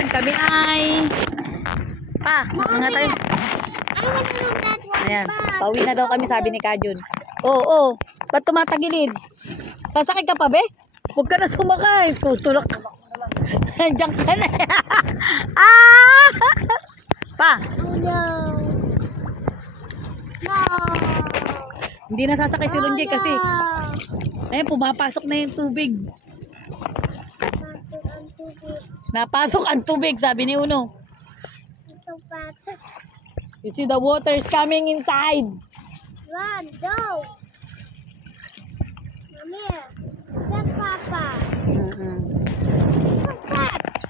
Ayan, kami ay mga tayo. Ayan, pauwi na daw kami, sabi ni Kajun. Oo, ba't tumatagilid? Sasakay ka pa, be? Huwag ka na sumakay. Tutulak ka. Diyan ka na. Pa. Oh no. No. Hindi na sasakay si Ronjay kasi ayun, pumapasok na yung tubig. Napasok ang tubig, sabi ni Uno. You see the water is coming inside. Run, go. Mommy, that's Papa.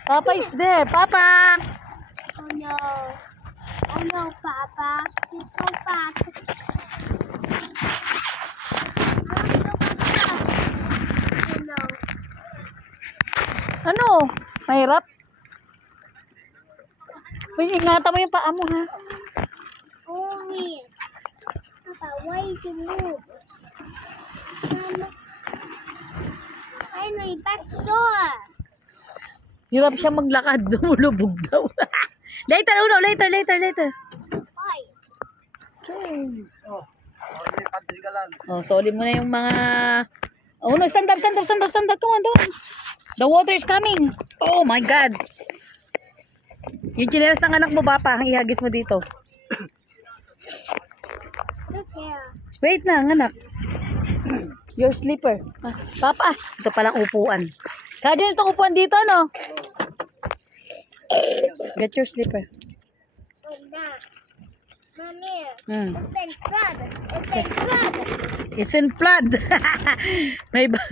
Papa is there. Papa! Oh no. Oh no, Papa. He's so fat. Oh no. Ano? Mahirap? Uy, ingatan mo yung paa mo, ha? Mommy. Papa, why did you move? Mama. I know your back sore. Hirap siya maglakad. Lumulubog daw. Later, Uno. Later. Why? Oh, soli mo na yung mga... Oh, no, stand up. Come on, doon. The water is coming. Oh my God. Yung chinelas ng anak mo, Papa, ihagis mo dito. Look here. Wait lang, anak. Your slipper. Papa, ito palang upuan. Kaya itong upuan dito, no? Get your slipper. Oh, nah. Mommy. Hmm. It's in flood. It's in flood. Isn't flood. May ba?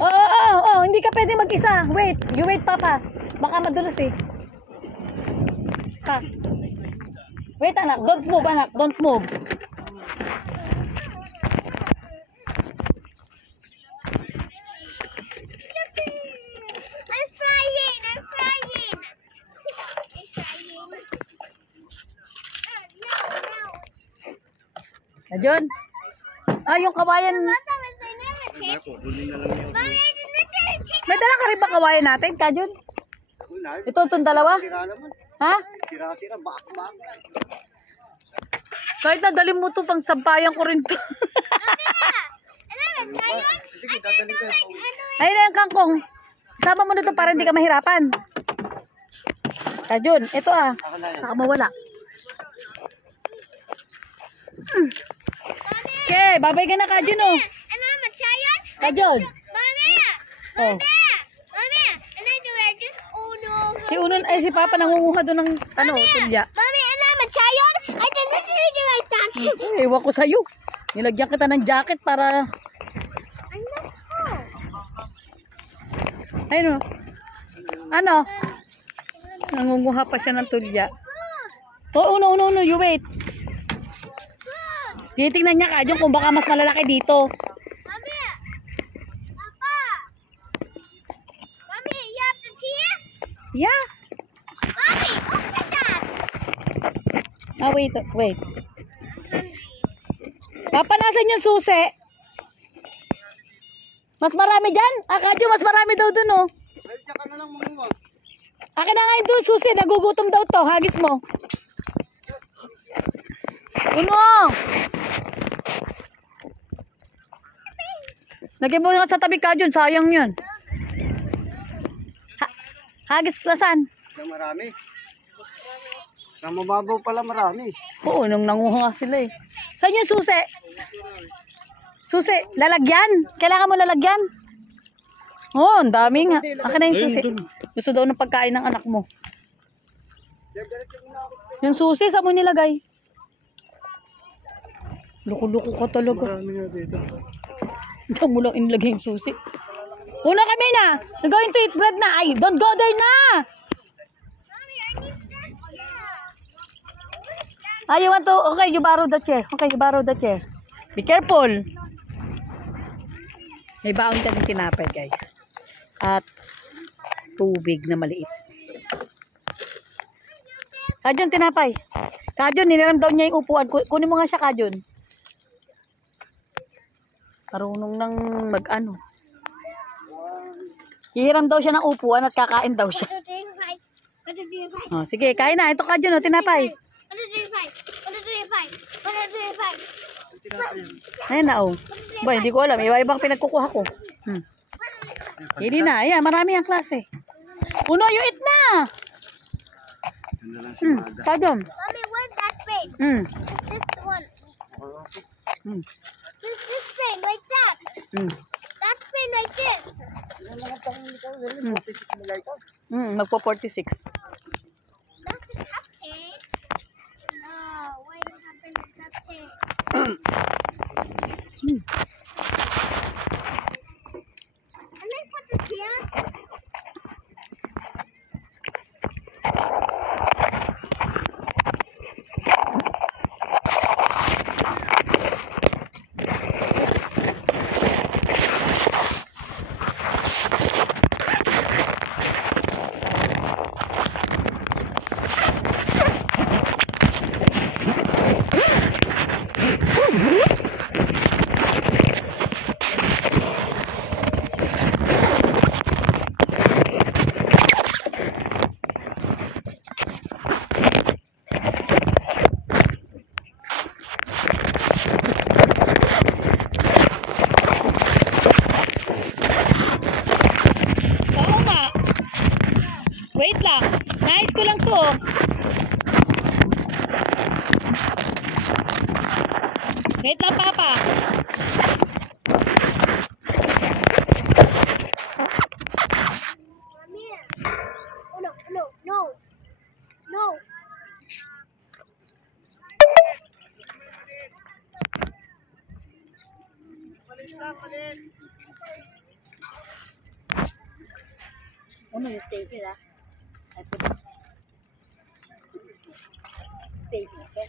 Oh, hindi ka pwede mag-isa. Wait, you wait, Papa. Baka madulas eh. Ha. Wait, anak. Don't move, anak. Don't move. I'm flying. John? Yung kawayan. May dala ka rin ba kawayan natin, Kajun? Ito, itong dalawa? Ha? Kahit nadali mo ito, pang sampayan ko rin ito. Ayun na yung kangkong. Sama mo na ito para hindi ka mahirapan. Kajun, ito baka mawala. Okay, babay ka na, Kajun, oh. Kajun. Oh. Si Uno, si Papa nangunguha doon ng tulya. Mommy, and I'm a child. I can literally do like that. Ewan ko sa'yo. Nilagyan kita ng jacket para... I'm not cold. Ayun, oh. Ano? Nangunguha pa siya ng tulya. Oh, Uno, you wait. Titingnan niya, Kajun, kung baka mas malalaki dito. Mommy. Papa. Mommy, you have the tea? Yeah. Mommy, open that. Wait. Papa, nasan yung susi? Mas marami dyan? Kajun, mas marami daw dun, oh. Akin na nga yung dun, susi. Nagugutom daw to. Hagis mo. Uno! Lagyan mo nga sa tabi, Kajun. Sayang yun. Hagis ka saan? Marami. Sa mababaw pala marami. Oo, nung nanguha sila eh. Saan yung susi? Susi, lalagyan. Kailangan mo lalagyan. Oh, ang dami nga. Akin na yung susi. Gusto daw ng pagkain ng anak mo. Yung susi, saan mo nilagay? Luko-luko ka talaga. Marami nga dito. Ito mo lang inilagay yung susi. Una kami na. We're going to eat bread na. Ay, don't go there na. You want to? Okay, you borrow the chair. Be careful. May baon kaming tinapay, guys. At tubig na maliit. Kajun, tinapay. Kajun, niliram daw niya yung upuan. Kunin mo nga siya, Kajun. Marunong nang mag-ano. Hihiram daw siya ng upuan at kakain daw siya. 1, 2, 3, 5. Oh, sige, kain na. Ito ka dyan, oh, tinapay. 1, 2, 3, 5. 1, 2, 3, 5. 1, 2, 3, 5. Ayun na, oh. Ba, hindi ko alam. Iba-ibang pinagkukuha ko. Hindi na. Ayan, marami ang klase. Uno, you eat na! Yun na lang si Maga. Kadom. Mommy, where's that pen? This one. This pen, like that. That pen, like this. Magpo-46. That's a cupcake. No, what happened to cupcake? And then put this here. Oo nga. Wait lang. Nais ko lang to. Wait lang, Papa. Come here. Oh, no, no, no. No. Ano yung stay here, ah? Stay here, okay?